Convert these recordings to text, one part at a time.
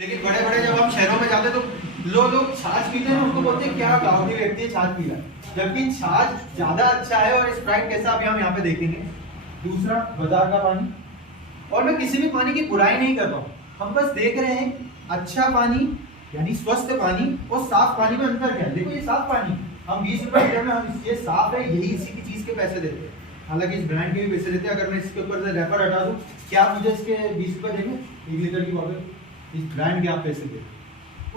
लेकिन बड़े बड़े जब हम शहरों में जाते तो लोग छाछ पीते हैं, उनको बोलते हैं क्या गाँव के व्यक्ति है छाछ पी रहा है, जबकि छाछ ज्यादा अच्छा है। और स्प्राइट कैसा अभी हम यहाँ पे देखेंगे। दूसरा, बाजार का पानी। और मैं किसी भी पानी की बुराई नहीं कर रहा हूँ, हम बस देख रहे हैं अच्छा पानी यानी स्वस्थ पानी और साफ पानी में अंतर क्या है। देखो ये साफ पानी, हम 20 रुपए लीटर में हम ये साफ है, यही इसी की चीज के पैसे देते हैं। हालांकि इस ब्रांड के भी पैसे देते हैं। अगर मैं इसके ऊपर से रेफर हटा दूं, क्या आप मुझे इसके 20 रुपए देंगे 1 लीटर की बॉटल? इस ब्रांड के आप पैसे दे।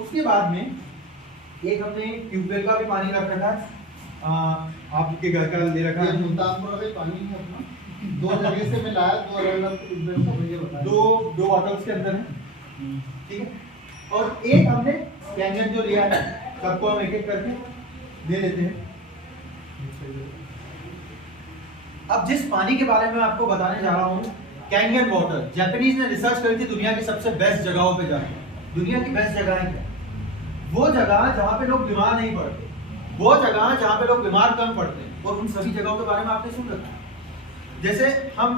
उसके बाद में एक हमने ट्यूबवेल का भी पानी रख रखा है, आपके घर का ले रखा है। मुल्तानपुर का पानी है अपना, 2 जगह से मैं लाया, 2 अलग-अलग ट्यूबवेल का मुझे बताया। दो बॉटल्स के अंदर है, ठीक है। और एक हमने कैंगन जो लिया है, सबको हम एक एक करके ले लेते हैं। अब जिस पानी के बारे में आपको बताने जा रहा हूँ, कैंगन वाटर, जापानीज ने रिसर्च करी थी दुनिया की सबसे बेस्ट जगहों पे जाकर। दुनिया की बेस्ट जगह है क्या? वो जगह जहाँ पे लोग बीमार नहीं पड़ते, वो जगह जहाँ पे लोग बीमार कम पड़ते हैं। और उन सभी जगहों के बारे में आपने सुन रखा है। जैसे हम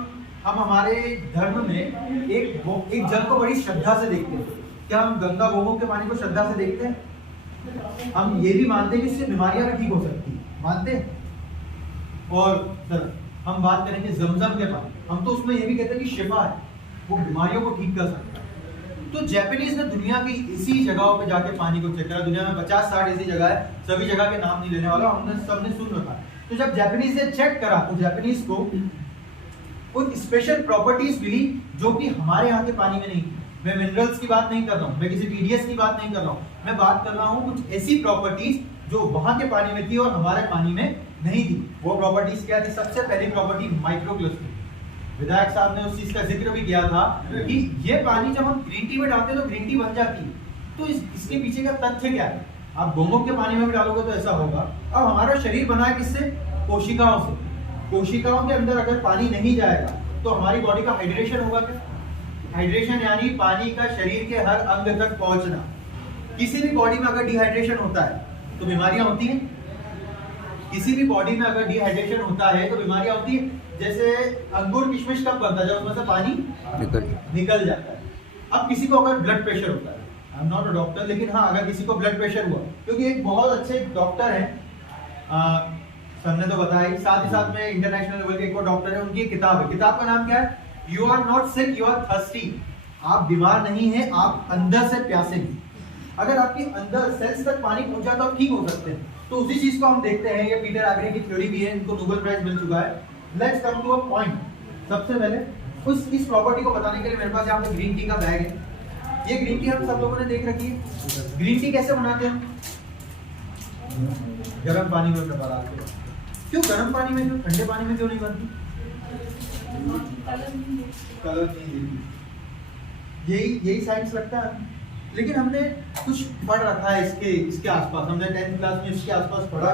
हमारे धर्म में एक जल को बड़ी श्रद्धा से देखते हैं। क्या हम गंगा गोमूत्र के पानी को श्रद्धा से देखते हैं? हम ये भी मानते हैं कि इससे बीमारियां भी ठीक हो सकती हैं, मानते हैं। और सर हम बात करेंगे जमजम के पानी, हम तो उसमें ये भी कहते हैं कि शिफा है, वो बीमारियों को ठीक कर सकता है। तो जापानीज ने दुनिया की इसी जगहों पे जाके पानी को चेक करा। दुनिया में 50-60 ऐसी जगह है, सभी जगह के नाम नहीं लेने वाला, हमने सबने सुन रखा है। तो जब जापानीज ने चेक करा तो जापानीज को कुछ स्पेशल प्रॉपर्टीज मिली जो कि हमारे यहाँ के पानी में नहीं थी। मैं मिनरल्स की बात नहीं कर रहा हूँ, मैं किसी टीडीएस की बात नहीं कर रहा हूँ, मैं बात कर रहा हूँ कुछ ऐसी प्रॉपर्टीज जो वहां के पानी में थी और हमारे पानी में नहीं थी। वो प्रॉपर्टीज क्या थी? सबसे पहली प्रॉपर्टी माइक्रोक्लस्टर। विधायक साहब ने उस चीज का जिक्र भी किया था कि ये पानी जब हम ग्रीन टी में डालते हैं तो ग्रीन टी बन जाती है। तो इसके पीछे का तथ्य क्या है? आप गोमुख के पानी में भी डालोगे तो ऐसा होगा। अब हमारा शरीर बना है किससे? कोशिकाओं से। कोशिकाओं के अंदर अगर पानी नहीं जाएगा तो हमारी बॉडी का हाइड्रेशन होगा क्या? हाइड्रेशन यानी पानी का शरीर के हर अंग तक पहुंचना। किसी भी बॉडी में अगर डिहाइड्रेशन होता है तो बीमारियां होती हैं। किसी भी बॉडी में अगर डिहाइड्रेशन होता है तो बीमारियां होती है। जैसे अंगूर किशमिश कब बनता है? जब उसमें से पानी निकल जाता है। अब किसी को अगर ब्लड प्रेशर होता है, I am not a doctor, लेकिन हाँ अगर किसी को ब्लड प्रेशर हुआ, क्योंकि एक बहुत अच्छे डॉक्टर हैं, सर ने तो बताया, साथ ही साथ में इंटरनेशनल लेवल के एक और डॉक्टर है, उनकी किताब है। किताब का नाम क्या है? You are not sick, you are thirsty. आप बीमार नहीं है, आप अंदर से प्यासे हैं। अगर आपके अंदर सेल्स तक पानी पहुंचा तो आप ठीक हो सकते हैं। तो उसी चीज को हम देखते हैं। ये पीटर आग्रे की थ्योरी भी है, इनको नोबेल प्राइज मिल चुका है। Let's come to a point. सबसे पहले इस प्रॉपर्टी को बताने के लिए मेरे पास यहाँ पे ग्रीन टी का बैग है। ये ग्रीन टी हम सब लोगों ने देख रखी है। ग्रीन टी कैसे बनाते हैं? गर्म पानी में प्रिपेयर करते हैं। क्यों गर्म पानी में, क्यों ठंडे पानी में क्यों नहीं बनती? कलर नहीं देती। यही साइंस लगता है। लेकिन हमने कुछ पढ़ रखा है इसके आसपास। हमने 10th क्लास में इसके आसपास पढ़ा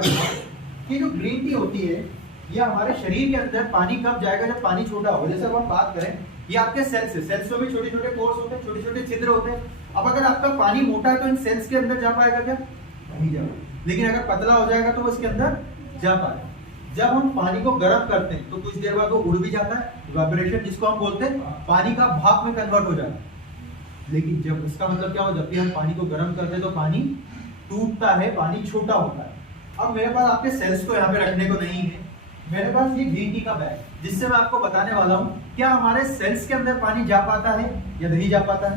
कि जो ग्रीन टी होती है ये हमारे शरीर के अंदर पानी कब जाएगा? जब पानी छोटा होगा। जैसे अब हम बात करें, ये आपके सेल्स है, सेल्स में भी छोटे छोटे पोर्स होते हैं, छोटे छोटे छिद्र होते हैं। अब अगर आपका पानी मोटा है तो इन सेल्स के अंदर जा पाएगा क्या? नहीं जाएगा। लेकिन अगर पतला हो जाएगा तो वो इसके अंदर जा पाएगा। जब हम पानी को गर्म करते हैं तो कुछ देर बाद वो उड़ भी जाता है, इवेपोरेशन जिसको हम बोलते हैं, पानी का भाप में कन्वर्ट हो जाता है। लेकिन जब इसका मतलब क्या हो, जब भी हम पानी को गर्म करते हैं तो पानी टूटता है, पानी छोटा होता है। अब मेरे पास आपके सेल्स को यहाँ पे रखने को नहीं है, मेरे पास ये ग्रीन टी का बैग, जिससे मैं आपको बताने वाला हूँ क्या हमारे सेल्स के अंदर पानी जा पाता है या नहीं जा पाता है।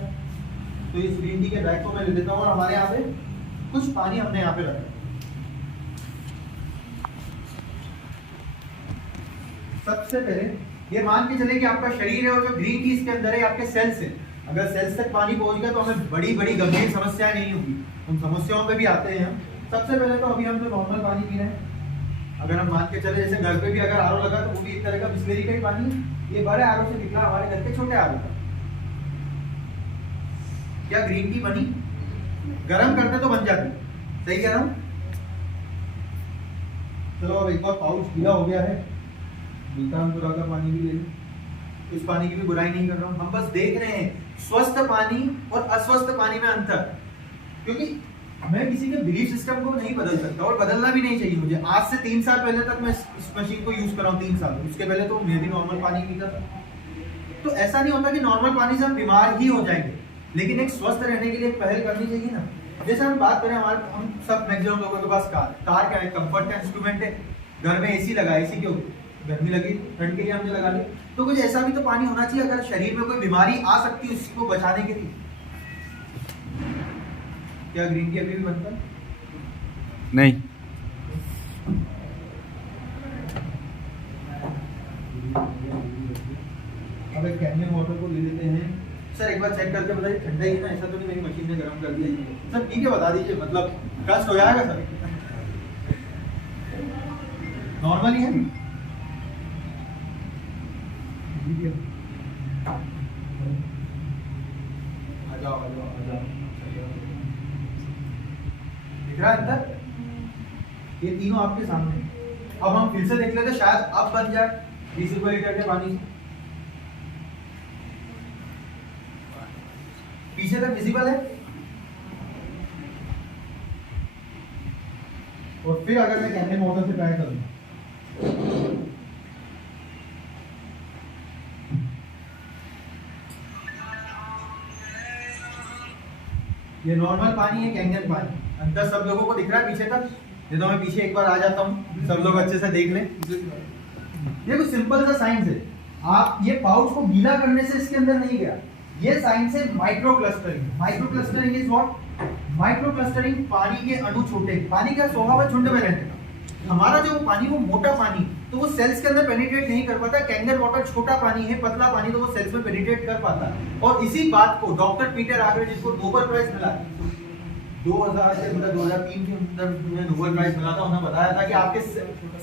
तो इस ग्रीन टी के बैग को मैं ले लेता हूँ और हमारे यहाँ पे कुछ पानी हमने यहाँ पे रखा। सबसे पहले ये मान के चले कि आपका शरीर है और जो ग्रीन टी इसके अंदर है आपके सेल्स है। अगर सेल्स तक पानी पहुंच गया तो हमें बड़ी बड़ी गंभीर समस्याएं नहीं होगी। उन समस्याओं पे भी आते हैं हम। सबसे पहले तो अभी हम जो नॉर्मल पानी पी रहे हैं, अगर हम मान के चले जैसे घर पे भी अगर आरओ लगा तो वो भी एक तरह का बिस्लेरी का ही पानी है। ये बड़े आरओ से निकला हमारे घर के छोटे आरओ का। क्या ग्रीन टी बनी? गर्म करते तो बन जाती, सही कह रहा हूँ। चलो अब एक बार पाउच गीला हो गया है, मुल्तानपुर का पानी भी ले लें। इस पानी की भी बुराई नहीं कर रहा हूँ, हम बस देख रहे हैं स्वस्थ पानी और अस्वस्थ पानी में अंतर। क्योंकि मैं किसी के बिलीफ सिस्टम को नहीं बदल सकता और बदलना भी नहीं चाहिए मुझे। आज से 3 साल पहले तक मैं इस मशीन को यूज कर रहा हूँ, 3 साल। उसके पहले तो मैं भी नॉर्मल पानी पीता था। तो ऐसा नहीं होता कि नॉर्मल पानी से हम बीमार ही हो जाएंगे। लेकिन एक स्वस्थ रहने के लिए एक पहल करनी चाहिए ना। जैसे हम बात करें, हम सब मैक्सिमम लोगों के पास कार क्या है, कंफर्ट का इंस्ट्रूमेंट है। घर में एसी लगा, एसी क्यों, गर्मी लगी, ठंड के लिए हमने लगा ली। तो कुछ ऐसा भी तो पानी होना चाहिए अगर शरीर में कोई बीमारी आ सकती है उसको बचाने के लिए। क्या ग्रीन टी अभी भी बनता है? नहीं। अब एक कैनियन वाटर को ले लेते हैं। सर एक बार चेक करके बताइए, ठंडा ही है ना, ऐसा तो नहीं मेरी मशीन ने गर्म कर दिया? सर ठीक है, बता दीजिए, मतलब कष्ट हो जाएगा सर? नॉर्मल ही है। आ जाओ आ जाओ आ जाओ। दिख रहा है अंदर? ये तीनों आपके सामने। अब हम फिर से देख लेते, शायद अब बन जाए 20 रुपए लीटर के पानी से। पीछे तक विजिबल है। और फिर अगर मैं कैनियन वाटर से ट्राई करूं, ये नॉर्मल पानी है, कैनियन पानी। अंदर सब लोगों को दिख रहा है पीछे तक? ये तो मैं पीछे एक बार आ जाता हूँ, सब लोग अच्छे से देख लें। ये कुछ सिंपल सा साइंस है। आप ये पाउच को गीला करने से इसके अंदर नहीं गया। ये साइंस है micro clustering. Micro clustering is what? Micro clustering, पानी के अणु छोटे। पानी का स्वभाव है झुंड में रहने का। हमारा जो पानी, वो मोटा पानी, तो वो सेल्स के अंदर पेनिट्रेट नहीं कर पाता। कैंगन वाटर छोटा पानी है, पतला पानी, तो वो सेल्स में पेनिट्रेट कर पाता है। और इसी बात को डॉक्टर पीटर आर्वे, जिसको नोबेल प्राइज मिला 2000 से, मतलब 2003 के अंदर नोबेल प्राइज मिला था, उन्होंने बताया था कि आपके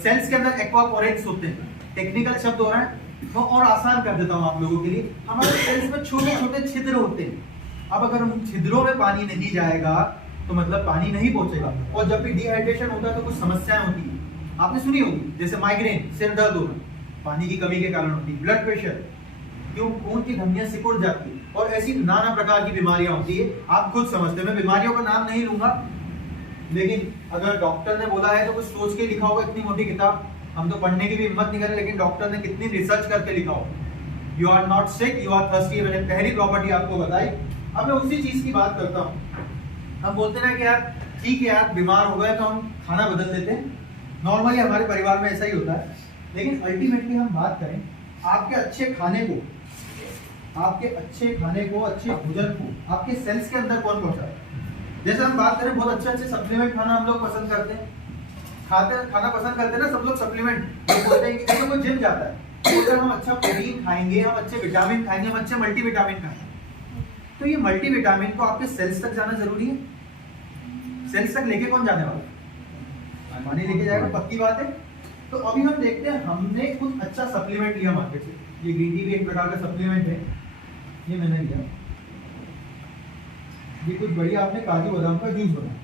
सेल्स के अंदर एक्वापोरेट्स होते हैं। टेक्निकल शब्द हो रहा है तो और आसान कर देता हूं आप लोगों के लिए। हमारे सेल्स में छोटे छोटे छिद्र होते हैं। अब अगर उन छिद्रों में पानी नहीं जाएगा तो मतलब पानी नहीं पहुंचेगा। और जब भी डिहाइड्रेशन होता है तो कुछ समस्याएं होती है, आपने सुनी होगी, जैसे माइग्रेन, सिर दर्द होना, पानी की कमी के कारण होती है। ब्लड प्रेशर, क्यों, खून की धमनियां सिकुड़ जाती है, और ऐसी नाना प्रकार की बीमारियां होती है। आप खुद समझते हैं, मैं बीमारियों का नाम नहीं लूंगा, लेकिन अगर डॉक्टर ने बोला है तो कुछ सोच के लिखा होगा। इतनी मोटी किताब हम तो पढ़ने की भी हिम्मत नहीं करें, लेकिन डॉक्टर ने कितनी रिसर्च करके लिखा हो। You are not sick, you are thirsty. मैंने पहली प्रॉपर्टी आपको बताई। अब मैं उसी चीज की बात करता हूँ। हम बोलते हैं कि यार ठीक है यार, बीमार हो गए तो हम खाना बदल देते हैं। नॉर्मली हमारे परिवार में ऐसा ही होता है। लेकिन अल्टीमेटली हम बात करें आपके अच्छे खाने को, आपके अच्छे खाने को, अच्छे भोजन को आपके सेल्स के अंदर कौन पहुंचाए? जैसे हम बात करें, बहुत अच्छे सप्लीमेंट खाना हम लोग पसंद करते हैं, खाना पसंद करते हैं ना सब लोग सप्लीमेंट। लोग बोलते हैं कि जैसे कोई जिम जाता है तो अगर हम अच्छा प्रोटीन खाएंगे, हम अच्छे विटामिन खाएंगे, हम अच्छे मल्टीविटामिन खाएंगे, तो ये मल्टीविटामिन को आपके सेल्स तक जाना जरूरी है। सेल्स तक लेके कौन जाने वाला? पानी लेके जाएगा, पक्की बात है। तो अभी हम देखते हैं, हमने कुछ अच्छा सप्लीमेंट लिया मार्केट से। ये ग्रीन टी भी एक प्रकार का सप्लीमेंट है, ये मैंने लिया। ये कुछ बढ़िया आपने काजू बादाम का जूस बनाया,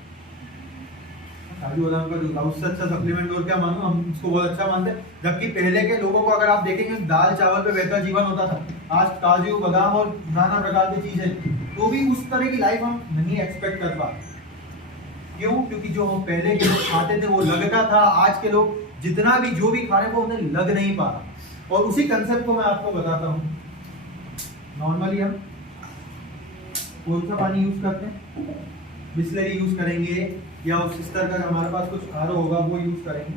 काजू बादाम का जूस, उससे अच्छा सप्लीमेंट और क्या मानूं, हम इसको बहुत अच्छा मानते हैं। जबकि पहले के लोगों को अगर आप देखेंगे, दाल चावल पे बहता जीवन होता था, आज काजू बादाम और नाना प्रकार की चीजें, तो भी उस तरह की लाइफ हम नहीं एक्सपेक्ट कर पाते। क्यों? क्योंकि जो हम पहले के लोग खाते थे वो लगता था, आज के लोग जितना भी जो भी खा रहे वो उन्हें लग नहीं पा रहा। और उसी कंसेप्ट को मैं आपको बताता हूँ। नॉर्मली हम कौन सा पानी यूज करते हैं? बिस्लरी यूज करेंगे, या उस स्तर का हमारे पास कुछ आर होगा वो यूज करेंगे।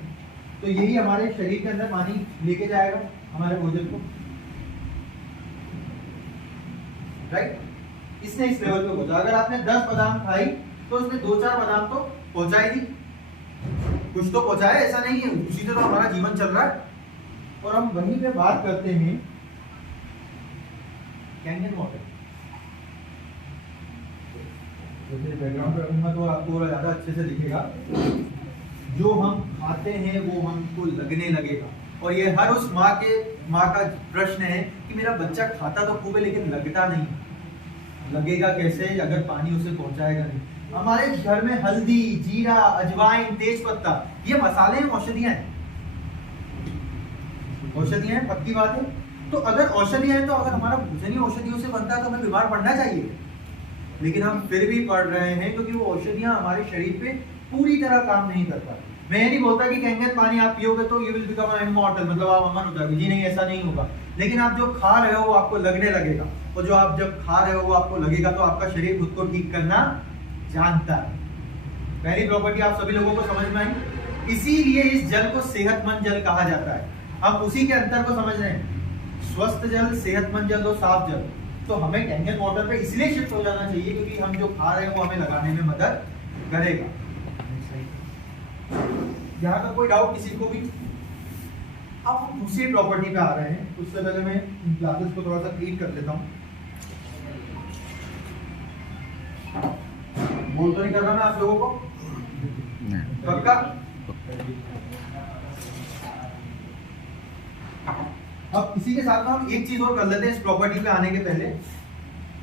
तो यही हमारे शरीर के अंदर पानी लेके जाएगा हमारे भोजन को, राइट? इसने इस लेवल पे पहुंचा। अगर आपने 10 बादाम खाई तो उसने 2-4 बादाम तो पहुंचाई दी, कुछ तो पहुंचाया, ऐसा नहीं है, उसी से तो हमारा जीवन चल रहा है। और हम वहीं पे बात करते हैं कैनियन वाटर। बैकग्राउंड पे रखूंगा तो आपको ज्यादा अच्छे से दिखेगा। जो हम खाते हैं वो हमको लगने लगेगा। और ये हर उस माँ का प्रश्न है कि मेरा बच्चा खाता तो खूब है लेकिन लगता नहीं। लगेगा कैसे अगर पानी उसे पहुंचाएगा नहीं? हमारे घर में हल्दी, जीरा, अजवाइन, तेज पत्ता, ये मसाले हैं, औषधियां हैं। औषधियां हैं, पक्की बात है। तो अगर औषधियां हैं तो अगर हमारा भोजन ही औषधियों से बनता है तो हमें बीमार पड़ना चाहिए, लेकिन हम फिर भी पड़ रहे हैं क्योंकि वो औषधियां हमारे शरीर पे पूरी तरह काम नहीं करता। मैं ये नहीं बोलता कि कैंगन पानी आप पियोगे तो यू विल बिकम इमॉर्टल, मतलब आप अमर हो जाओगे, जी नहीं, ऐसा नहीं होगा। लेकिन आप जो खा रहे हो वो आपको लगने लगेगा, और जो आप जब खा रहे हो वो आपको लगेगा, तो आपका शरीर खुद को ठीक करना जानता है। पहली प्रॉपर्टी आप सभी लोगों को समझ में आई। इसीलिए इस जल को सेहतमंद जल कहा जाता है। हम उसी के अंतर को समझ रहे हैं, स्वस्थ जल, सेहतमंद जल और साफ जल। तो हमें कैंगन वाटर पे इसलिए शिफ्ट हो जाना चाहिए क्योंकि हम जो खा रहे हैं वो हमें लगाने में मदद करेगा। यहाँ का कोई डाउट किसी को भी? अब हम दूसरी प्रॉपर्टी पे आ रहे हैं। उससे पहले मैं इन ग्लासेस को थोड़ा सा क्लीन कर लेता हूँ। बोल तो नहीं कर रहा मैं आप लोगों को? पक्का? अब इसी के साथ में हम एक चीज और कर लेते हैं इस प्रॉपर्टी पे आने के पहले।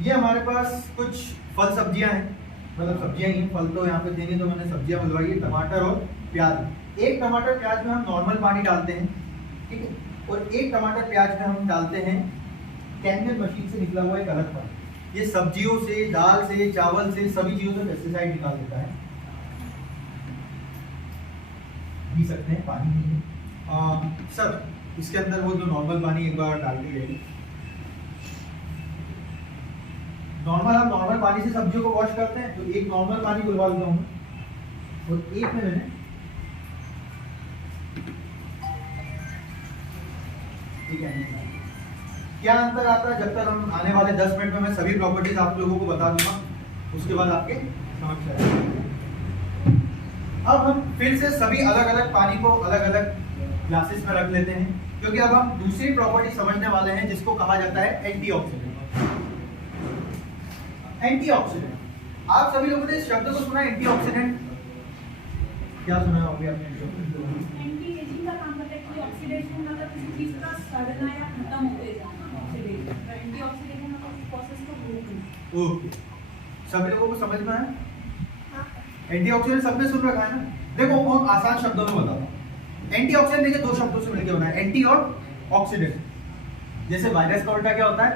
ये हमारे पास कुछ फल सब्जियां हैं, मतलब सब्जियां ही, फल तो यहाँ पे देनी, तो मैंने सब्जियां बुलवाई है, टमाटर और प्याज। एक टमाटर प्याज में हम नॉर्मल पानी डालते हैं, ठीक है, और एक टमाटर प्याज में हम डालते हैं कैंगन मशीन से निकला हुआ एक अलग पानी। ये सब्जियों से, दाल से, चावल से, सभी चीजों से पेस्टिसाइड निकाल देता है। पी सकते हैं, पानी नहीं है सर। इसके अंदर वो जो नॉर्मल पानी एक बार डाल के लेंगे। नॉर्मल, आप नॉर्मल पानी से सब्जियों को वॉश करते हैं, तो एक नॉर्मल पानी बुलवा देता हूँ, और एक में मैंने क्या अंतर आता है, जब तक हम आने वाले 10 मिनट में मैं सभी प्रॉपर्टीज आप लोगों को बता दूंगा, उसके बाद आपके समझ जाएगा। अब हम फिर से सभी अलग अलग पानी को अलग अलग ग्लासेस में रख लेते हैं, क्योंकि अब हम दूसरी प्रॉपर्टी समझने वाले हैं जिसको कहा जाता है एंटीऑक्सीडेंट। एंटीऑक्सीडेंट, आप सभी लोगों ने इस शब्द को सुना है, एंटीऑक्सीडेंट? क्या सुना है अभी आपने? एंटी एजिंग का काम करता है कि ऑक्सीडेशन मतलब किसी चीज का सड़ना या खत्म होते जाना, ऑक्सीडेशन। एंटीऑक्सीडेशन मतलब प्रोसेस को रोकना। ओके, सभी लोगों को समझ में आया? एंटीऑक्सीडेंट सबने सुन रखा है ना? देखो बहुत आसान शब्दों में बताता हूँ। एंटीऑक्सीडेंट देखिए दो शब्दों से मिलकर बना है, एंटी और ऑक्सीडेंट। जैसे वायरस का उल्टा क्या होता है?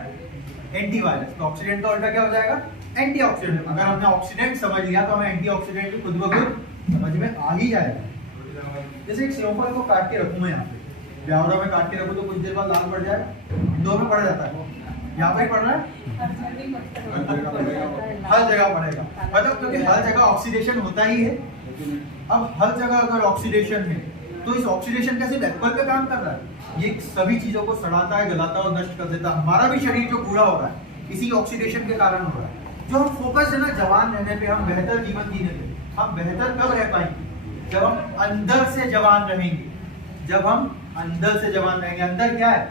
एंटीवायरस। तो ऑक्सीडेंट का उल्टा क्या हो जाएगा? एंटीऑक्सीडेंट। अगर हमने ऑक्सीडेंट समझ लिया तो हमें एंटीऑक्सीडेंट भी खुद ब खुद समझ में आ ही जाएगा। जैसे एक सेवफल को काट के रखूं मैं यहाँ पे, ब्यावरा में काट के रखूं तो कुछ देर बाद लाल पड़ जाएगा, इंडोर में पड़ जाता है, यहाँ पर ही पड़ रहा है, हर जगह पड़ेगा, मतलब क्योंकि हर जगह ऑक्सीडेशन होता ही है। अब हर जगह अगर ऑक्सीडेशन है तो इस ऑक्सीडेशन का सिर्फ एप्पल पे काम कर रहा है, ये सभी चीजों को सड़ाता है, गलाता है और नष्ट कर देता है। हमारा भी शरीर जो पूरा हो रहा है इसी ऑक्सीडेशन के कारण हो रहा है। जो हम फोकस है ना जवान रहने पे, हम बेहतर जीवन जीने पे, हम बेहतर कब रह पाएंगे? जब हम अंदर से जवान रहेंगे। जब हम अंदर से जवान रहेंगे। अंदर क्या है?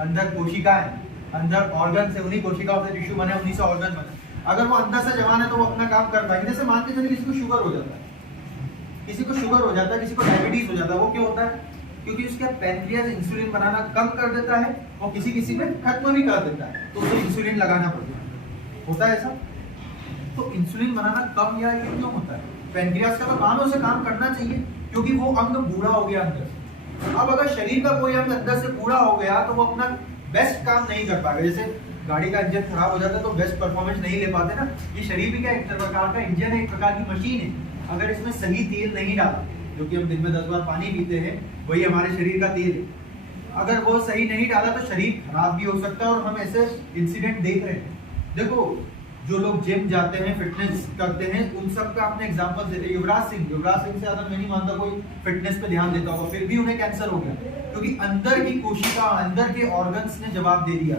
अंदर कोशिका है, अंदर ऑर्गन से, उन्हीं कोशिकाओं से टिश्यू बने, उन्हीं से ऑर्गन बने। अगर वो अंदर से जवान है तो वो अपना काम कर पाएंगे। जैसे मान के चलिए किसी को शुगर हो जाता है, किसी को शुगर हो जाता है, किसी को डायबिटीज हो जाता है, वो क्यों होता है? क्योंकि उसका पैनक्रियाज इंसुलिन बनाना कम कर देता है और किसी किसी में खत्म भी कर देता है, तो उसे इंसुलिन लगाना पड़ता है। होता है ऐसा? तो इंसुलिन बनाना कम या ये क्यों होता है? पैनक्रियाज का तो काम है, उसे काम करना चाहिए क्योंकि वो अंग बूढ़ा हो गया अंदर से। अब अगर शरीर का कोई अंग अंदर से बूढ़ा हो गया तो वो अपना बेस्ट काम नहीं कर पाएगा। जैसे गाड़ी का इंजन खराब हो जाता है तो बेस्ट परफॉर्मेंस नहीं ले पाते ना, ये शरीर भी क्या एक प्रकार का इंजन है, एक प्रकार की मशीन है। अगर इसमें सही तेल नहीं डाला, जो कि हम दिन में 10 बार पानी पीते हैं, वही हमारे शरीर का तेल है, अगर वो सही नहीं डाला तो शरीर खराब भी हो सकता है। और हम ऐसे इंसिडेंट देख रहे हैं। देखो जो लोग जिम जाते हैं, फिटनेस करते हैं, उन सब का आपने एग्जांपल देते हैं। युवराज सिंह से ज्यादा मैं नहीं मानता कोई फिटनेस पे ध्यान देता होगा, फिर भी उन्हें कैंसर हो गया क्योंकि अंदर की कोशिका, अंदर के ऑर्गन्स ने जवाब दे दिया,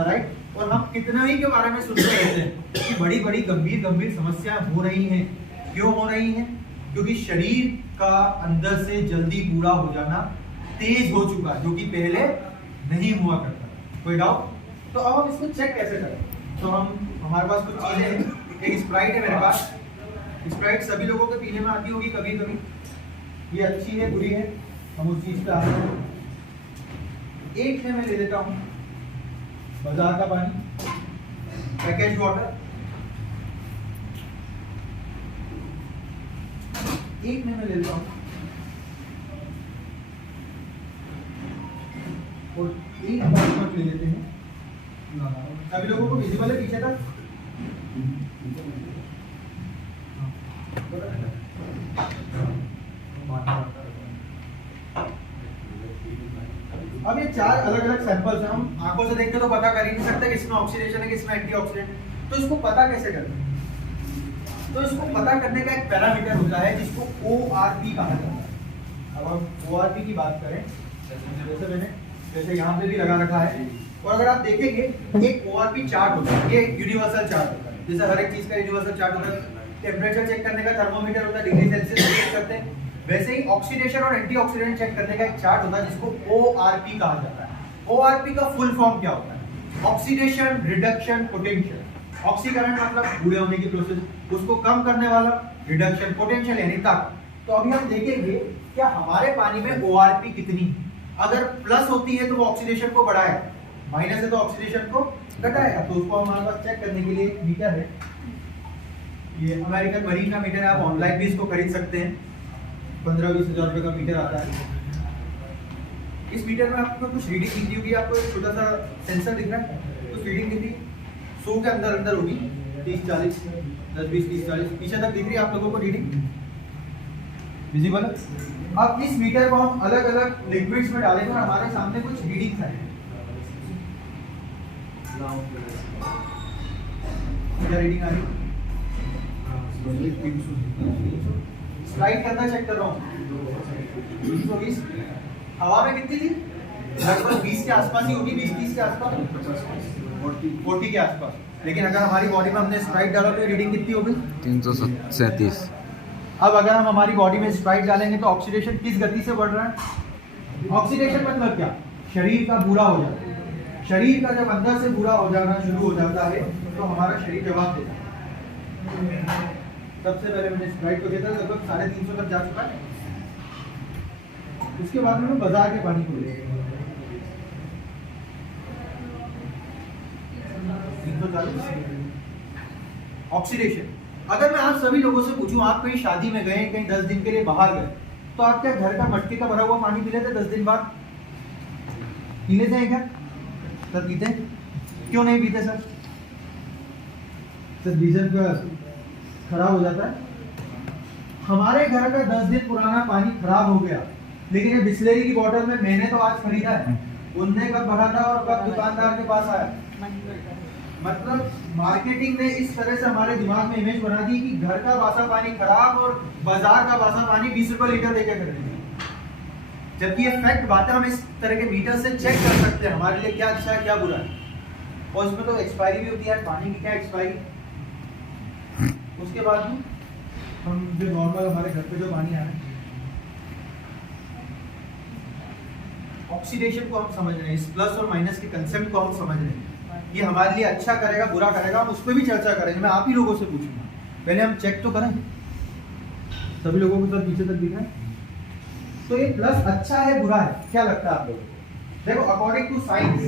राइट। और हम कितना ही के बारे में सुनते रहते हैं कि बड़ी बड़ी गंभीर समस्याएं हो रही हैं। क्यों हो रही हैं? क्योंकि शरीर का अंदर से जल्दी बूढ़ा हो जाना तेज हो चुका है, जो कि पहले नहीं हुआ करता। कोई डाउट? तो अब हम इसको चेक कैसे करें? तो हमारे पास कुछ चीजें हैं। एक स्प्राइट है मेरे पास। स्प्राइट सभी लोगों के पीने में आती होगी कभी कभी, ये अच्छी है बुरी है, हम उस चीज पे आते हैं। एक में मैं ले लेता हूँ बाजार का पानी, पैकेज वाटर। एक में मैं ले लेता हूँ और एक बार ले लेते हैं। सभी लोगों को विजिबल है पीछे तक? अब ये 4 अलग अलग सैंपल्स हैं, हम आंखों से देख के तो पता कर ही नहीं सकते किसमें ऑक्सीडेशन है किसमें एंटीऑक्सीडेंट। तो इसको पता कैसे करते हैं? तो इसको पता करने का एक पैरामीटर होता है जिसको ORP कहा जाता है। अब हम ORP की बात करें, जैसे यहाँ पे भी लगा रखा है, और अगर आप देखेंगे एक ORP चार्ट होता है, ये यूनिवर्सल चार्ट होता है, जैसे हर एक चीज का यूनिवर्सल चार्ट होता है। टेम्परेचर चेक करने का थर्मोमीटर होता है, डिग्री सेल्सियस चेक करते हैं, वैसे ही ऑक्सीडेशन और एंटीऑक्सीडेंट चेक करने का एक चार्ट होता है जिसको ORP कहा जाता है। ORP का फुल फॉर्म क्या होता है? Oxidation reduction potential. ऑक्सीकरण मतलब बूढ़े होने की प्रोसेस, उसको कम करने वाला, रिडक्शन पोटेंशियल यानी ताकत। तो अभी हम देखेंगे क्या हमारे पानी में ORP कितनी है। अगर प्लस होती है तो वो ऑक्सीडेशन को बढ़ाएगा, माइनस है तो ऑक्सीडेशन को घटाएगा। तो उसको हमारे पास चेक करने के लिए एक मीटर है, ये अमेरिकन मरीन का मीटर है, आप ऑनलाइन भी इसको खरीद सकते हैं, 15-20 हज़ार रुपये का मीटर आता है। इस मीटर में आपको कुछ रीडिंग दिखती होगी, आपको एक छोटा सा सेंसर दिख रहा है, कुछ रीडिंग दिख रही है 100 के अंदर अंदर होगी, 30-40, 10-20, 30-40 पीछे तक दिख रही है आप लोगों को रीडिंग विजिबल। अब इस मीटर को हम अलग अलग लिक्विड्स में डालेंगे और हमारे सामने कुछ रीडिंग्स आएंगे। क्या रीडिंग आ रही है? स्लाइड करना चेक कर रहा हूँ, 320। हवा में कितनी थी? लगभग 20 के आसपास ही होगी, 20-30 के आसपास, 40 के आसपास। लेकिन अगर हमारी बॉडी में हमने स्प्राइट डाला तो रीडिंग कितनी होगी? 337। अब अगर हम हमारी बॉडी में स्प्राइट डालेंगे तो ऑक्सीडेशन किस गति से बढ़ रहा है? ऑक्सीडेशन मतलब क्या? शरीर का बुरा हो जाता है। शरीर का जब अंदर से बुरा हो जाना शुरू हो जाता है तो हमारा शरीर जवाब देता है। सबसे पहले मैंने स्प्राइट को देखा, लगभग 350 तक जा चुका है। उसके बाद में बाजार के पानी को लेंगे 340। ऑक्सीडेशन, अगर मैं आप सभी लोगों से पूछूं, आप कहीं शादी में गए, कहीं 10 दिन के लिए बाहर गए, तो आप क्या घर का मटके का भरा हुआ पानी पी लेते 10 दिन बाद? पी लेते हैं क्या सर? पीते हैं? क्यों नहीं पीते सर? सर रीजन का खराब हो जाता है। हमारे घर का 10 दिन पुराना पानी खराब हो गया, लेकिन ये बिस्लेरी की बोतल में मैंने तो आज खरीदा है, उनने कब भरा था और कब दुकानदार के पास आया? मतलब मार्केटिंग ने इस तरह से हमारे दिमाग में इमेज बना दी कि घर का बासा पानी खराब और बाजार का बासा पानी 20 रुपए लीटर देके कर देंगे। जबकि ये फैक्ट बातें हम इस तरह के मीटर से चेक कर सकते हैं हमारे लिए क्या अच्छा है क्या बुरा है। और इसमें तो एक्सपायरी भी होती है, पानी की क्या एक्सपायरी। उसके बाद में हम जो नॉर्मल हमारे घर पे जो पानी आ रहा है, ऑक्सीडेशन को हम समझ रहे हैं, इस प्लस और माइनस के कंसेप्ट को हम समझ रहे हैं। ये हमारे लिए अच्छा करेगा बुरा करेगा, हम उस पर भी चर्चा करेंगे। मैं आप ही लोगों से पूछूंगा, पहले हम चेक तो करें सभी लोगों को। सर पीछे तक दिख रहा है? तो ये प्लस अच्छा है बुरा है, क्या लगता है आप लोगों को? देखो अकॉर्डिंग टू साइंस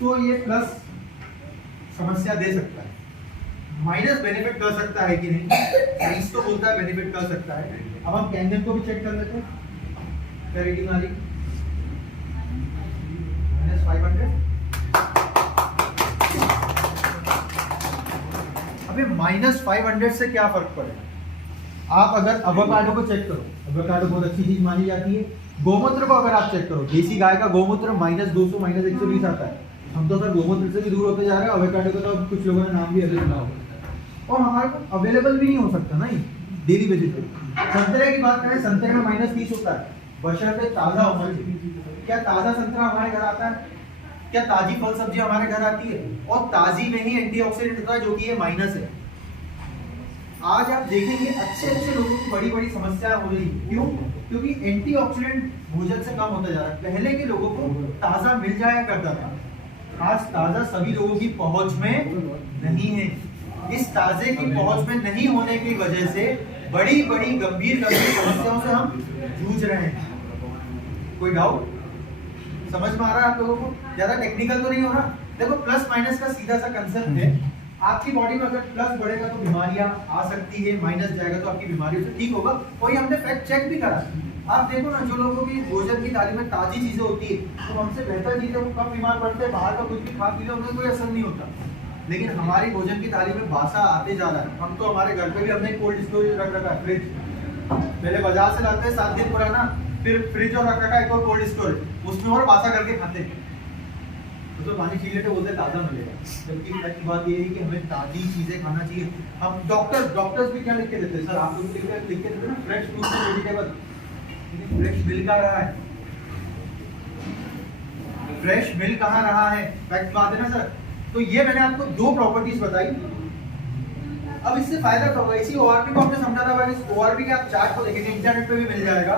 तो ये प्लस समस्या दे सकता है, माइनस बेनिफिट कर सकता है कि नहीं? साइंस तो बोलता है बेनिफिट कर सकता है। अब हम कैंगन को भी चेक कर लेते हैं, क्या रीडिंग आ रही? -500। अबे -500 से क्या फर्क पड़ेगा? आप अगर एवोकाडो को चेक करो, एवोकाडो बहुत अच्छी चीज मानी जाती है। गोमूत्र को अगर आप चेक करो, देसी गाय का गोमूत्र -200 -120 आता है। हम तो सर गोमूत्र से भी दूर होते जा रहे हैं, एवोकाडो को तो कुछ लोगों ने नाम भी अलग सुना होगा। और हमारे को अवेलेबल भी नहीं हो सकता ना ये डेली वेजिटेबल। संतरे की बात करें, संतरे में -30 होता है, बशर्ते ताजा होना चाहिए। क्या ताजा संतरा हमारे घर आता है? क्या ताजी फल सब्जी हमारे घर आती है? और ताजी में ही एंटीऑक्सीडेंट होता है जो कि ये माइनस है। आज आप देखेंगे अच्छे लोगों की बड़ी बड़ी समस्याएं हो रही है। क्यों? क्योंकि एंटीऑक्सीडेंट भोजन से कम होता जा रहा है। पहले के लोगों को ताजा मिल जाया करता था, आज ताजा सभी लोगों की पहुंच में नहीं है। इस ताजे की पहुंच में नहीं होने की वजह से बड़ी बड़ी गंभीर समस्याओं से हम जूझ रहे हैं। कोई डाउट? समझ में आ रहा है आप लोगों को? ज्यादा टेक्निकल तो नहीं हो रहा। देखो प्लस माइनस का सीधा सा कंसेप्ट है। आपकी बॉडी में अगर प्लस बढ़ेगा तो बीमारियां आ सकती है, माइनस जाएगा तो आपकी बीमारियों से ठीक होगा। वही हमने फैक्ट चेक भी करा। आप देखो ना, जो लोगों की भोजन की थाली में ताजी चीजें होती है तो हमसे बेहतर चीजें वो कम बीमार पड़ते हैं। बाहर का कुछ भी खा पी लो उन्हें कोई असर नहीं होता। लेकिन हमारी भोजन की थाली में बासा आते जा रहा है। हम तो हमारे घर पे भी हमने कोल्ड स्टोरेज रख रखा है, फ्रिज। पहले बाजार से लाते हैं 7 दिन पुराना, फिर फ्रिज और रखा का एक और कोल्ड स्टोरेज, उसमें और बासा करके खाते हैं, उसमें पानी छीन लेते बोलते ताज़ा मिलेगा। जबकि सच बात ये है कि हमें ताज़ी चीज़ें खाना चाहिए। हम डॉक्टर्स भी क्या लिख के देते हैं सर, आप लोग लिख के देते हैं ना, fresh fruit and vegetable, fresh मिल कहाँ रहा है, फ्रेश मिल कहाँ रहा है, फैक्ट बात है ना सर। तो ये मैंने आपको 2 प्रॉपर्टीज बताई। अब इससे फायदा क्या होगा, इसी ओआरपी को आपने समझा था, इस ओआरपी के आप चार्ट को देखेंगे, इंटरनेट पे भी मिल जाएगा।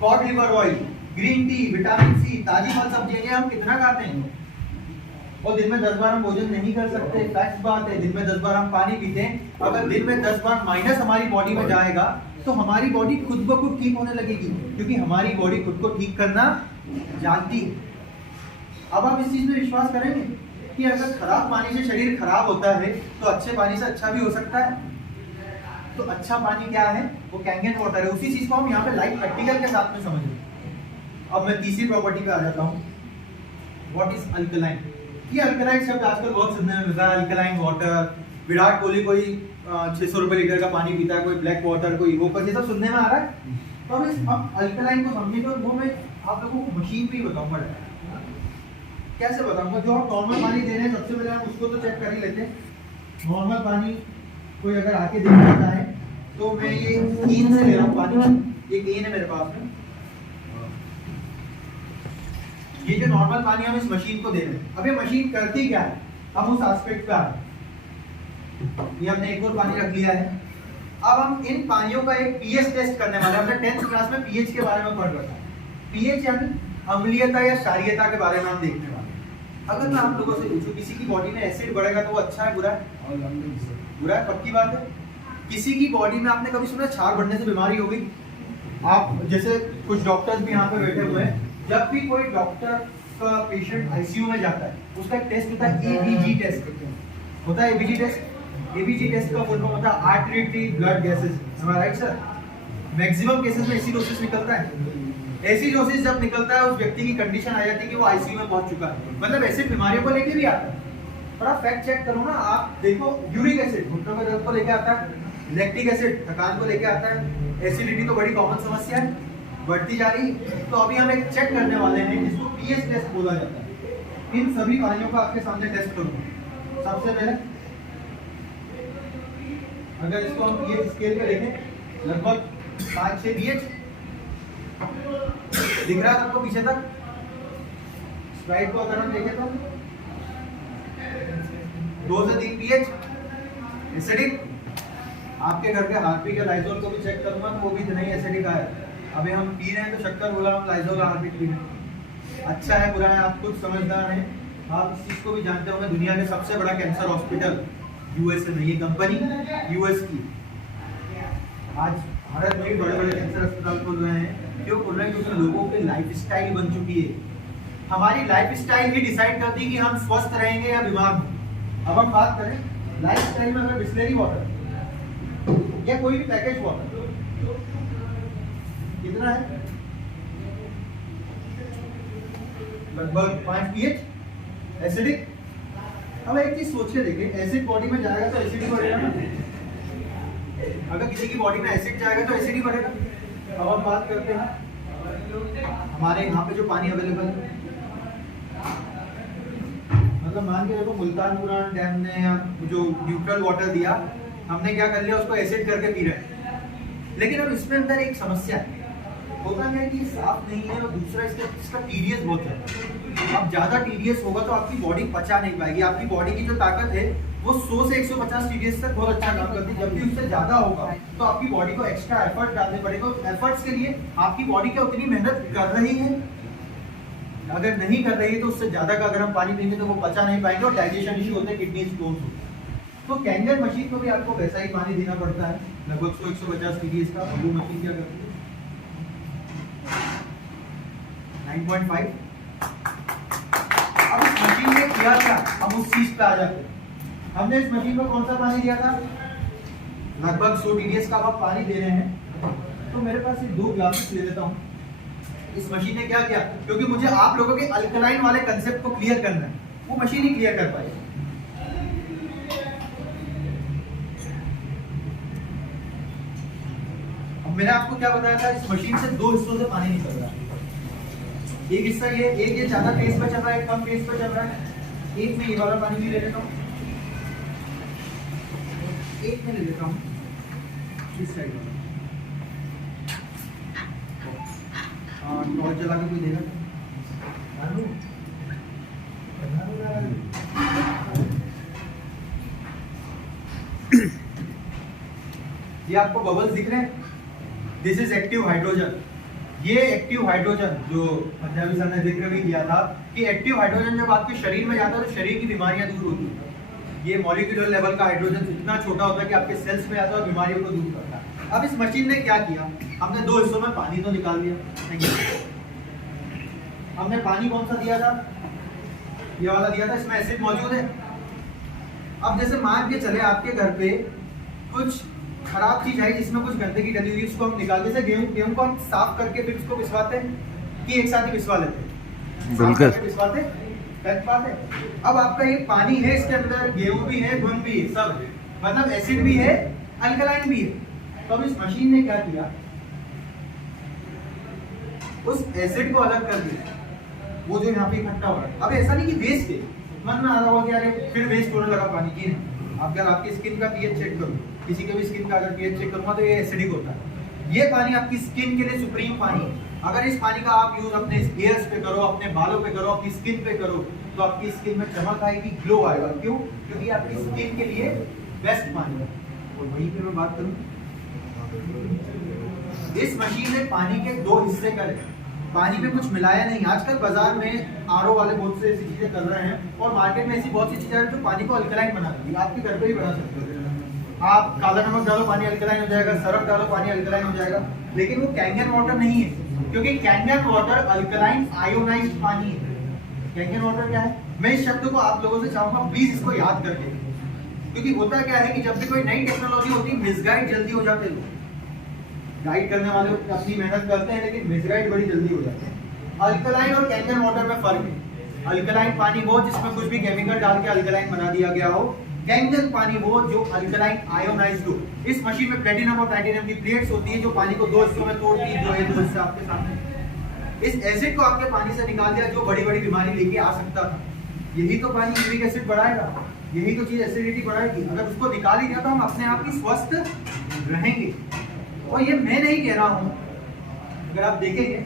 Cod liver oil, green tea, vitamin C, ताजी फल सब्जियां हम कितना खाते हैं, और दिन में 10 बार हम भोजन नहीं कर सकते, फैक्ट बात है। दिन में 10 बार हम पानी पीते हैं, अगर दिन में 10 बार माइनस हमारी बॉडी में जाएगा तो हमारी बॉडी खुद ब खुद ठीक होने लगेगी, क्योंकि हमारी बॉडी खुद को ठीक करना जानती है। अब आप इस चीज में विश्वास करेंगे कि अगर खराब पानी से शरीर खराब होता है तो अच्छे पानी से अच्छा भी हो सकता है। तो अच्छा पानी क्या है, वो कैंगन वाटर है। उसी चीज को हम यहाँ पे लाइव प्रैक्टिकल के साथ में समझेंगे। अब मैं तीसरी प्रॉपर्टी पे आ जाता हूँ, व्हाट इज अल्कलाइन। ये अल्कलाइन शब्द आजकल बहुत सुनने में मिलता है, अल्कलाइन वाटर। विराट कोहली कोई 600 रुपए लीटर का पानी पीता है, कोई ब्लैक वाटर, कोई इवोकस, ये सब सुनने में आ रहा है। तो अब इस अल्कलाइन को समझेंगे, और वो मैं आप लोगों को मशीन पे ही बताऊंगा। कैसे बताऊंगा, जो आप नॉर्मल पानी दे रहे हैं सबसे पहले हम उसको तो चेक कर ही लेते हैं। नॉर्मल पानी कोई अगर आके देखना चाहे तो मैं ये केन से ले रहा हूँ पानी, ये केन है मेरे पास में। ये जो नॉर्मल पानी हम इस मशीन को दे रहे हैं, अब ये मशीन करती क्या है, हम उस एस्पेक्ट पे आ रहे हैं। ये हमने एक और पानी रख लिया है। अब हम इन पानियों का एक पीएच टेस्ट करने वाले हैं। हमने 10th क्लास में पीएच के बारे में पढ़ रखा है। पीएच यानी अम्लीयता या क्षारीयता के बारे में हम देखने वाले हैं। अगर मैं आप लोगों से पूछूं किसी की बॉडी में एसिड बढ़ेगा तो वो अच्छा है बुरा है? बुरा है, पक्की बात है। किसी की बॉडी में आपने कभी सुना क्षार बढ़ने से बीमारी हो गई? आप जैसे कुछ डॉक्टर्स भी यहाँ पे बैठे हुए हैं, जब भी कोई डॉक्टर का पेशेंट आईसीयू में जाता है उसका एक टेस्ट होता है एबीजी टेस्ट होता है। एबीजी टेस्ट, एबीजी टेस्ट का फुल फॉर्म होता है आर्टरी ब्लड गैसेस। एम आई राइट सर? मैक्सिमम केसेस में एसिडोसिस निकलता है। एसिडोसिस जब निकलता है उस व्यक्ति की कंडीशन आ जाती है कि वो आईसीयू में पहुंच चुका है, मतलब एसिड बीमारियों को लेके भी आता है। थोड़ा फैक्ट चेक करो ना आप, देखो यूरिक एसिड घुटनों के दर्द को लेके आता है, लैक्टिक एसिड थकान को लेके आता है, एसिडिटी तो बड़ी कॉमन समस्या है, बढ़ती जा रही। तो अभी हम एक चेक करने वाले हैं जिसको पीएच टेस्ट बोला जाता है। इन सभी पानियों का आपके सामने टेस्ट करूंगा। सबसे पहले अगर इसको हम पीएच स्केल पे देखें, लगभग 5-6 पीएच दिख रहा है आपको पीछे तक। स्प्राइट को अगर हम देखें तो 2 से 3 पीएच एसिडिक। आपके घर के हार्पिक या लाइजोल को भी चेक करूंगा तो वो भी नहीं एसिडिक आया। अभी हम पी रहे हैं तो शक्कर बोला, हम लाइजोल हार्पिक पी रहे हैं। अच्छा है बुरा है आप खुद समझदार हैं, आप इस चीज को भी जानते होंगे। दुनिया के सबसे बड़ा कैंसर हॉस्पिटल यूएसए में, ये कंपनी यूएस की। आज भारत में बड़े बड़े कैंसर अस्पताल खोल रहे हैं। क्यों खोल रहे हैं? क्योंकि लोगों की लाइफस्टाइल बन चुकी है। हमारी लाइफस्टाइल ही डिसाइड करती है कि हम स्वस्थ रहेंगे या बीमार होंगे। अब हम बात करें लाइफस्टाइल में, अगर बिस्लेरी वाटर या कोई भी पैकेज वाटर कितना है, लगभग 5 पीएच एसिडिक। अब एक चीज सोच के देखें, एसिड बॉडी में जाएगा तो एसिड ही बढ़ेगा ना। अगर किसी की बॉडी में एसिड जाएगा तो एसिड ही बढ़ेगा। अब हम बात करते हैं हमारे यहाँ पे जो पानी अवेलेबल है, मतलब मान के देखो मुल्तानपुरा डैम ने या जो न्यूट्रल वाटर दिया, हमने क्या कर लिया, उसको एसिड करके पी रहे हैं। लेकिन अब इसमें अंदर एक समस्या है, होता है कि साफ नहीं है, और दूसरा इसका टीडीएस बहुत है। अब ज्यादा टीडीएस होगा तो आपकी बॉडी पचा नहीं पाएगी। आपकी बॉडी की जो ताकत है वो 100 से 150 टीडीएस तक बहुत अच्छा काम करती है। जब भी उससे ज्यादा होगा तो आपकी बॉडी को एक्स्ट्रा एफर्ट डालने पड़ेगा। उस एफर्ट्स के लिए आपकी बॉडी क्या उतनी मेहनत कर रही है? अगर नहीं कर रही है तो उससे ज्यादा का अगर हम पानी पीएंगे तो वो पचा नहीं पाएंगे और डाइजेशन इशू होते हैं, किडनी स्टोन्स होते हैं। तो कैंगन मशीन को भी आपको वैसा ही पानी देना पड़ता है, लगभग 100-150 टीडीएस का। और वो मशीन क्या करती है 9.5। अब इस मशीन ने किया क्या, हम उस चीज पे आ जाते हैं। हमने इस मशीन को कौन सा पानी दिया था, लगभग 100 टीडीएस का आप पानी दे रहे हैं। तो मेरे पास ये 2 ग्लासेस ले लेता हूँ। इस मशीन ने क्या किया, क्योंकि मुझे आप लोगों के अल्कलाइन वाले कंसेप्ट को क्लियर करना है, वो मशीन ही क्लियर कर पाई। मैंने आपको क्या बताया था, इस मशीन से दो हिस्सों से पानी निकल रहा है। एक हिस्सा एक ये ज्यादा पेस पे चल रहा है, एक कम पेस पे चल रहा है। एक में ये वाला पानी भी ले लेता हूँ, एक में ले लेता हूँ इस साइड वाला। टॉर्च जला के कोई देगा ये आपको बबल्स दिख रहे हैं, दिस इज एक्टिव हाइड्रोजन। ये एक्टिव हाइड्रोजन जो पंजाबी सर ने जिक्र भी किया था कि एक्टिव हाइड्रोजन जब आपके शरीर में जाता है तो शरीर की बीमारियां दूर होती हैं। ये मॉलिक्यूलर लेवल का हाइड्रोजन इतना छोटा होता है कि आपके सेल्स में जाता है और बीमारियों को दूर करता है। अब इस मशीन ने क्या किया, हमने दो हिस्सों में पानी तो निकाल दिया। हमने पानी कौन सा दिया था, ये वाला दिया था, इसमें एसिड मौजूद है। अब जैसे मान के चले आपके घर पे कुछ खराब चीज आई जिसमें कुछ गंदगी डली हुई, उसको हम निकाल, जैसे गेहूं को हम साफ करके फिर उसको पिसवाते हैं कि एक साथ ही पिसवा लेते हैं, बिल्कुल पिसवाते बात है। अब आपका ये पानी है, इसके अंदर गेहूं भी है, गुण भी है, सब है, मतलब एसिड भी है, अल्कलाइन भी है। तो अब इस मशीन ने क्या किया, उस एसिड को अलग कर दिया, वो जो यहाँ पे इकट्ठा हो रहा है। अब ऐसा नहीं कि वेस्ट है, मन में आ रहा होगा कि अरे फिर वेस्ट होने लगा पानी की। अगर आपकी स्किन का पीएच चेक करो, किसी के भी स्किन का अगर पीएच चेक करूंगा तो ये एसिडिक होता है। ये पानी आपकी स्किन के लिए सुप्रीम पानी है। अगर इस पानी का आप यूज अपने हेयर्स पे करो, अपने बालों पे करो, अपनी स्किन पे करो, तो आपकी स्किन में चमक आएगी, ग्लो आएगा। क्यों? क्योंकि आपकी स्किन के लिए बेस्ट पानी है। और वहीं पे मैं बात करूं, इस मशीन ने पानी के दो हिस्से करे, पानी में कुछ मिलाया नहीं। आजकल बाजार में आरओ वाले बहुत से ऐसी चीजें कर रहे हैं और मार्केट में ऐसी बहुत सी चीजें हैं जो पानी को अल्कलाइन बना देंगी। आपके घर पे ही बना सकते हो। आप काला नमक डालो पानी अल्कलाइन हो जाएगा, सरफ डालो पानी अल्कलाइन हो जाएगा, लेकिन वो कैंगन वाटर नहीं है, क्योंकि कैंगन वाटर अल्कलाइन आयोनाइज्ड पानी है। कैंगन वाटर क्या है, मैं इस शब्द को आप लोगों से चाहूंगा प्लीज इसको याद करके, क्योंकि होता क्या है कि जब भी कोई नई टेक्नोलॉजी होती है मिसगाइड जल्दी हो जाते हैं लोग। गाइड करने वाले अपनी मेहनत करते हैं लेकिन मिसगाइड बड़ी जल्दी हो जाते हैं। अल्कलाइन और कैंगन वाटर में फर्क है। अल्कलाइन पानी वो जिसमें कुछ भी केमिकल डाल के अल्कलाइन बना दिया गया हो, कैंगन पानी वो जो अल्कलाइन आयोनाइज्ड हो। इस मशीन में प्लेटिनम और टाइटेनियम की प्लेट्स होती है जो पानी को दो हिस्सों में तोड़ती है, जो है दो हिस्से आपके सामने। इस एसिड को आपके पानी से निकाल दिया जो बड़ी बड़ी बीमारी लेके आ सकता था। यही तो पानी यूरिक एसिड बढ़ाएगा, यही तो चीज एसिडिटी बढ़ाएगी। अगर उसको निकाल ही दिया तो हम अपने आप ही स्वस्थ रहेंगे। और ये मैं नहीं कह रहा हूं, अगर आप देखेंगे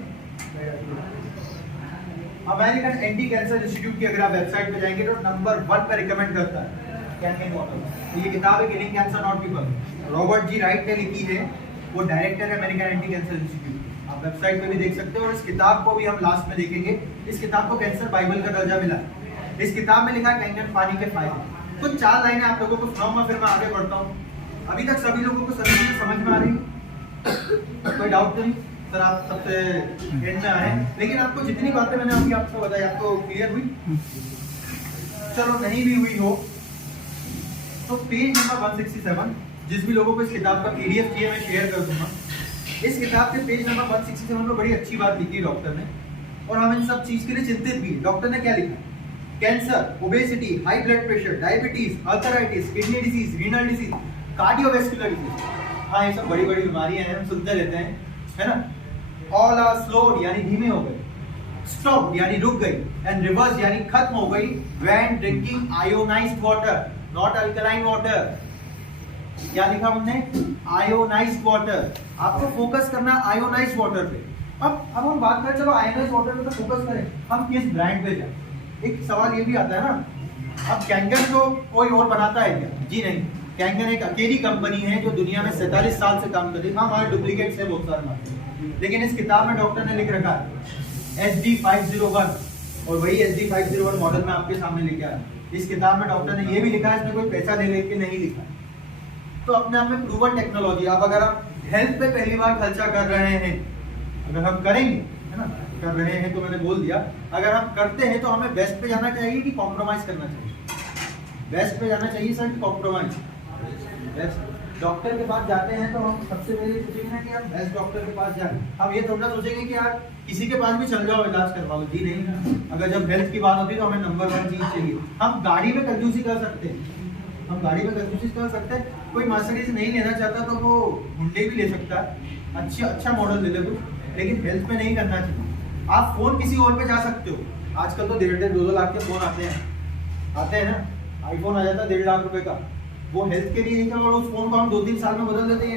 अमेरिकन एंटी कैंसर इंस्टीट्यूट की अगर आप वेबसाइट पे जाएंगे तो नंबर 1 पे रिकमेंड करता है कैंगन वाटर। ये किताब है killing cancer not people, Robert G Wright ने लिखी है, वो डायरेक्टर है अमेरिकन एंटी कैंसर इंस्टीट्यूट। आप वेबसाइट पे भी देख सकते हो और इस किताब को भी हम लास्ट में देखेंगे। इस किताब को कैंसर बाइबल का दर्जा मिला है। इस किताब में लिखा है कैंगन पानी के फायदे। कुछ 4 लाइनें आप लोगों को सुनाऊंगा, फिर मैं आगे बढ़ता हूँ। अभी तक सभी लोगों को सभी चीजें समझ में आ रही है? कोई डाउट नहीं सर, आप सबसे एंड में आए, लेकिन आपको जितनी बातें मैंने अभी आपको बताई आपको क्लियर हुई? चलो नहीं भी हुई हो तो पेज नंबर 167, जिस भी लोगों को इस किताब का पीडीएफ चाहिए मैं शेयर कर दूंगा। इस किताब के पेज नंबर 167 में बड़ी अच्छी बात लिखी डॉक्टर ने, और हम इन सब चीज के लिए चिंतित भी। डॉक्टर ने क्या लिखा? Cancer, obesity, high blood pressure, diabetes, arthritis, kidney disease, renal disease, cardiovascular disease. हाँ, ये सब बड़ी बड़ी बीमारियां हैं, हम सुनते रहते हैं, है ना। ऑल आर स्लोड यानी धीमे हो गए, स्टॉप यानी रुक गई, एंड रिवर्स यानी खत्म हो गई when drinking ionised water, not alkaline water. क्या लिखा हमने? Ionised water. आपको फोकस करना आयोनाइज्ड वाटर पे। अब हम बात करें, चलो आयोनाइज्ड वाटर पे तो फोकस करें, हम किस ब्रांड पे जाए? एक सवाल ये भी आता है ना, अब कैंगन को कोई और बनाता है क्या? जी नहीं, कैंगन एक अकेली कंपनी है जो दुनिया में 47 साल से काम कर रही है। हाँ, हमारे डुप्लीकेट्स है बहुत सारे मार्केट, लेकिन इस किताब में डॉक्टर ने लिख रखा है SD501, और वही SD501 मॉडल में आपके सामने लेके आया। इस किताब में डॉक्टर ने ये भी लिखा है, इसमें कोई पैसा ले लेके नहीं लिखा। तो अपने आप में प्रूवन टेक्नोलॉजी। अब अगर आप हेल्थ पे पहली बार खर्चा कर रहे हैं, अगर हम करेंगे, है ना, कर रहे हैं तो मैंने बोल दिया, अगर हम करते हैं तो हमें बेस्ट पे जाना चाहिए कि कॉम्प्रोमाइज करना चाहिए? बेस्ट पे जाना चाहिए सर कि कॉम्प्रोमाइज? बेस्ट। डॉक्टर के पास जाते हैं तो हम सबसे पहले सोचेंगे कि हम बेस्ट डॉक्टर के पास जाएं। हम ये थोड़ा सोचेंगे कि यार किसी के पास भी चल जाओ इलाज करवा लो। जी नहीं, अगर जब हेल्थ की बात होती है तो हमें नंबर 1 चीज चाहिए। हम गाड़ी में कंजूसी कर सकते हैं, हम गाड़ी में कंजूसी कर सकते हैं। कोई मर्सिडीज नहीं लेना चाहता तो वो हुंडई भी ले सकता है। अच्छा मॉडल ले ले कुछ, लेकिन हेल्थ में नहीं करना चाहिए। आप फोन किसी और पे जा सकते हो, आजकल तो 1.5-2 लाख के फोन आते हैं ना, आईफोन आ जाता है 1.5 लाख रुपए का, वो हेल्थ के लिए ही था और उस फोन को हम 2-3 साल में बदल देते हैं।